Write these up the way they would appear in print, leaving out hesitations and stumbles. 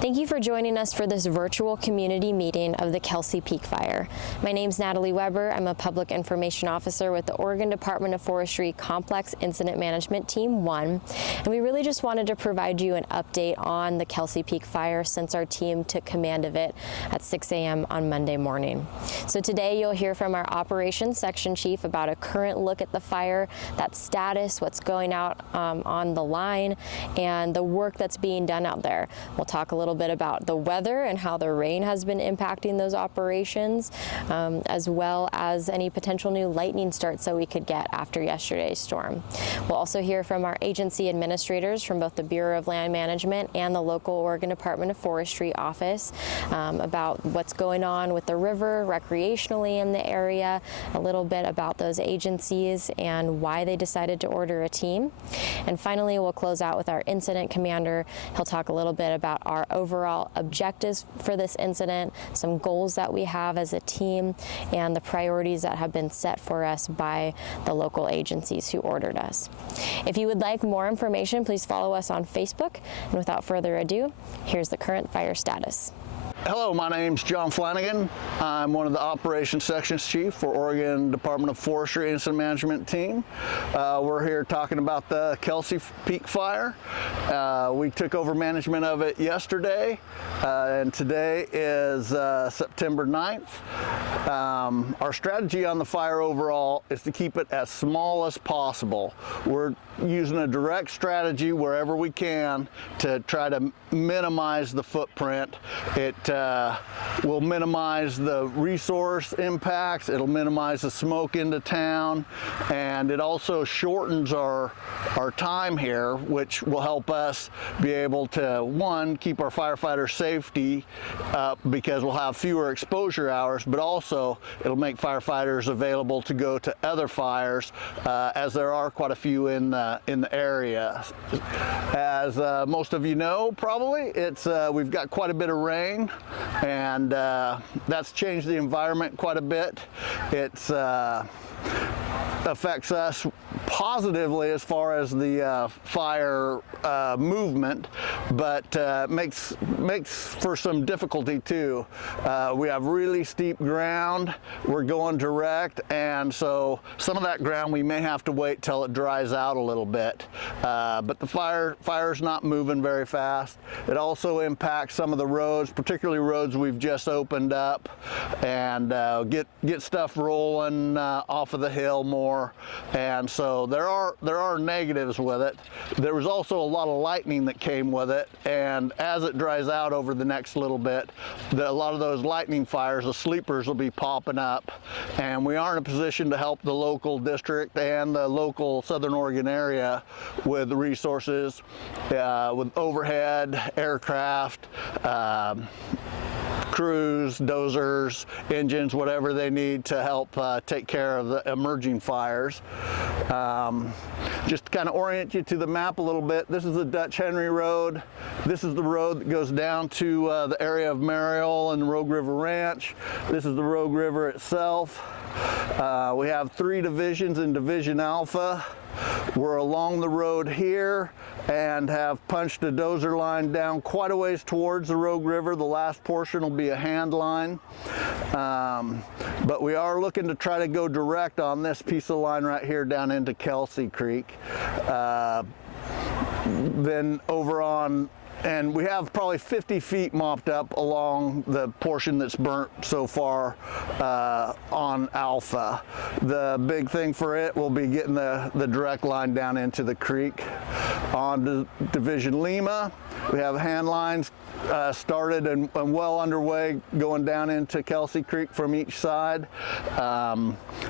Thank you for joining us for this virtual community meeting of the Kelsey Peak Fire. My name is Natalie Weber. I'm a Public Information Officer with the Oregon Department of Forestry Complex Incident Management Team 1. And we really just wanted to provide you an update on the Kelsey Peak Fire since our team took command of it at 6 a.m. on Monday morning. So today you'll hear from our Operations Section Chief about a current look at the fire, that status, what's going out on the line, and the work that's being done out there. We'll talk a little bit about the weather and how the rain has been impacting those operations, as well as any potential new lightning starts that we could get after yesterday's storm. We'll also hear from our agency administrators from both the Bureau of Land Management and the local Oregon Department of Forestry office about what's going on with the river recreationally in the area, a little bit about those agencies and why they decided to order a team. And finally, we'll close out with our incident commander. He'll talk a little bit about our overall objectives for this incident, some goals that we have as a team, and the priorities that have been set for us by the local agencies who ordered us. If you would like more information, please follow us on Facebook. And without further ado, here's the current fire status. Hello, my name's John Flanagan. I'm one of the Operations Sections Chief for Oregon Department of Forestry Incident Management Team. We're here talking about the Kelsey Peak Fire. We took over management of it yesterday, and today is September 9th. Our strategy on the fire overall is to keep it as small as possible. We're using a direct strategy wherever we can to try to minimize the footprint. It will minimize the resource impacts, it'll minimize the smoke into town, and it also shortens our time here, which will help us be able to, one, keep our firefighter safety up because we'll have fewer exposure hours, but also it'll make firefighters available to go to other fires, as there are quite a few in the area. As most of you know, probably, we've got quite a bit of rain, and that's changed the environment quite a bit. It's affects us positively as far as the fire movement, but makes for some difficulty too. We have really steep ground, we're going direct, and so some of that ground we may have to wait till it dries out a little bit, but the fire's not moving very fast. It also impacts some of the roads, particularly roads we've just opened up, and get stuff rolling off of the hill more. And so there are negatives with it. There was also a lot of lightning that came with it, and as it dries out over the next little bit, a lot of those lightning fires, the sleepers, will be popping up, and we are in a position to help the local district and the local Southern Oregon area with resources, with overhead, aircraft, crews, dozers, engines, whatever they need to help take care of the emerging fires. Just to kind of orient you to the map a little bit, this is the Dutch Henry Road. This is the road that goes down to the area of Mariel and Rogue River Ranch. This is the Rogue River itself. We have 3 divisions in Division Alpha. We're along the road here and have punched a dozer line down quite a ways towards the Rogue River. The last portion will be a hand line, but we are looking to try to go direct on this piece of line right here down into Kelsey Creek. Then over on, and we have probably 50 feet mopped up along the portion that's burnt so far on Alpha. The big thing for it will be getting the direct line down into the creek. On Division Lima, we have hand lines started and well underway going down into Kelsey Creek from each side.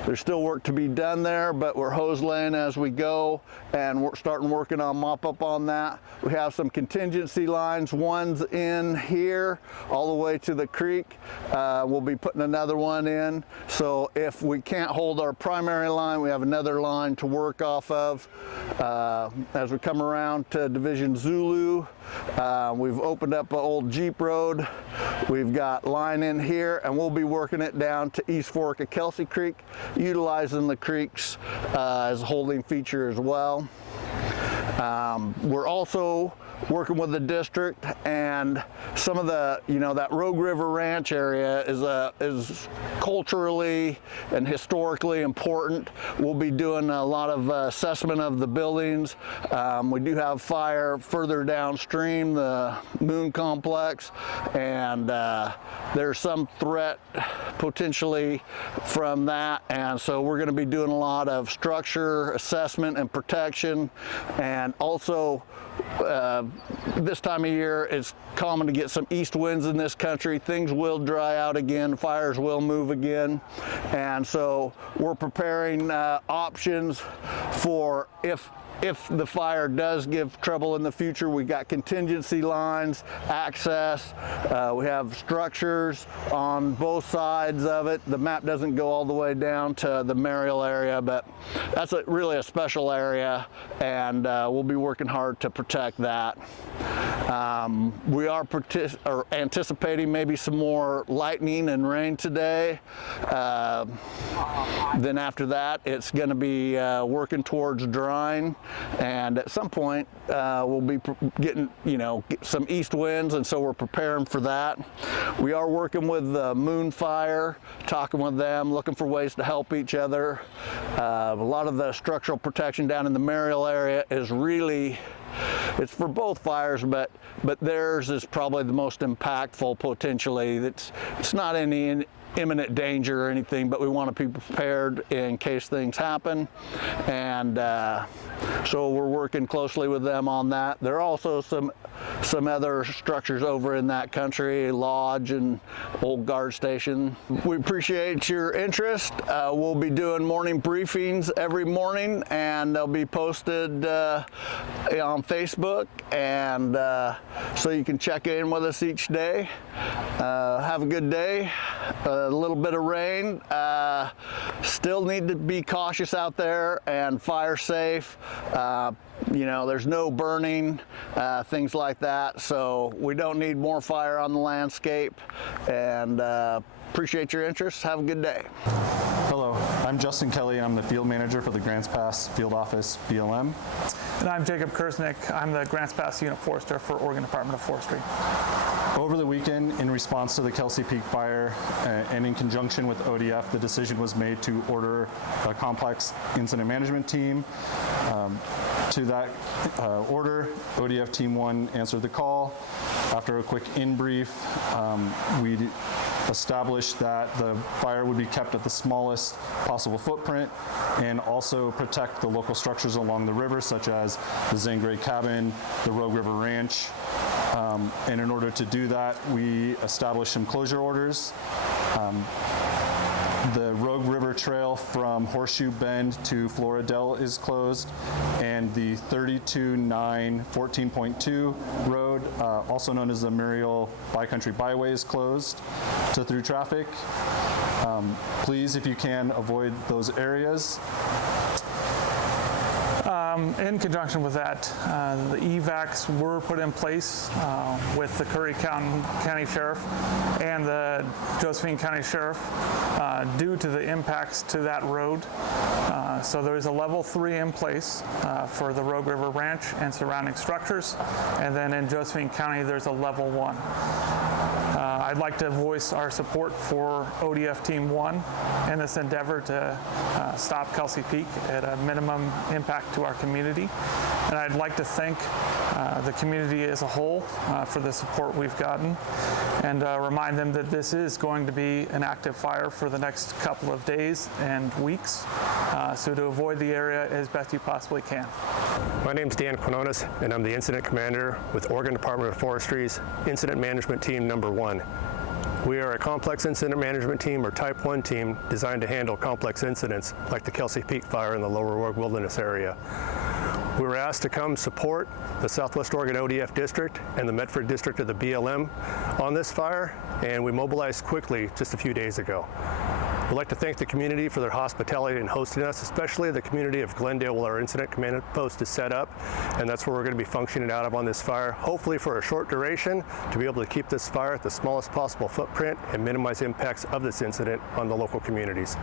There's still work to be done there, but we're hose laying as we go, and we're starting working on mop up on that. We have some contingency lines, one's in here all the way to the creek. We'll be putting another one in, so if we can't hold our primary line, we have another line to work off of. As we come around to Division Zulu, we've opened up an old Jeep road. We've got line in here, and we'll be working it down to East Fork of Kelsey Creek, utilizing the creeks as a holding feature as well. We're also working with the district, and some of the, that Rogue River Ranch area is culturally and historically important. We'll be doing a lot of assessment of the buildings. We do have fire further downstream, the Moon Complex, and there's some threat potentially from that, and so we're going to be doing a lot of structure assessment and protection. And also this time of year, it's common to get some east winds in this country. Things will dry out again, fires will move again, and so we're preparing options for if the fire does give trouble in the future. We got contingency lines, access, we have structures on both sides of it. The map doesn't go all the way down to the Mariel area, but that's really a special area, and we'll be working hard to protect that. We are anticipating maybe some more lightning and rain today. Then after that, it's going to be working towards drying. And at some point, we'll be getting, some east winds, and so we're preparing for that. We are working with the Moon Fire, talking with them, looking for ways to help each other. A lot of the structural protection down in the Mariel area is it's for both fires, but theirs is probably the most impactful potentially. It's not any imminent danger or anything, but we want to be prepared in case things happen, and so we're working closely with them on that. There are also some other structures over in that country, lodge and old guard station. We appreciate your interest. We'll be doing morning briefings every morning, and they'll be posted on Facebook, and so you can check in with us each day. Have a good day. A little bit of rain. Still need to be cautious out there and fire safe. There's no burning, things like that, so we don't need more fire on the landscape, and appreciate your interest. Have a good day. Hello, I'm Justin Kelly, and I'm the field manager for the Grants Pass Field Office BLM. And I'm Jacob Kersnick. I'm the Grants Pass Unit Forester for Oregon Department of Forestry. Over the weekend, in response to the Kelsey Peak Fire and in conjunction with ODF, the decision was made to order a complex incident management team. To that order, ODF Team 1 answered the call. After a quick in-brief, we established that the fire would be kept at the smallest possible footprint and also protect the local structures along the river, such as the Zangray Cabin, the Rogue River Ranch. And in order to do that, we established some closure orders. The Rogue River Trail from Horseshoe Bend to Floridel is closed, and the 32-9-14.2 road, also known as the Mariel Bi-Country Byway, is closed to through traffic. Please, if you can, avoid those areas. In conjunction with that, the evacs were put in place with the Curry County Sheriff and the Josephine County Sheriff due to the impacts to that road. So there is a level 3 in place for the Rogue River Ranch and surrounding structures, and then in Josephine County there's a level 1. I'd like to voice our support for ODF Team 1 in this endeavor to stop Kelsey Peak at a minimum impact to our community. And I'd like to thank the community as a whole for the support we've gotten, and remind them that this is going to be an active fire for the next couple of days and weeks, so to avoid the area as best you possibly can. My name's Dan Quinones, and I'm the Incident Commander with Oregon Department of Forestry's Incident Management Team Number 1. We are a complex incident management team, or Type 1 team, designed to handle complex incidents like the Kelsey Peak Fire in the Lower Rogue Wilderness area. We were asked to come support the Southwest Oregon ODF District and the Medford District of the BLM on this fire, and we mobilized quickly just a few days ago. We'd like to thank the community for their hospitality in hosting us, especially the community of Glendale, where our incident command post is set up, and that's where we're going to be functioning out of on this fire, hopefully for a short duration, to be able to keep this fire at the smallest possible footprint and minimize impacts of this incident on the local communities.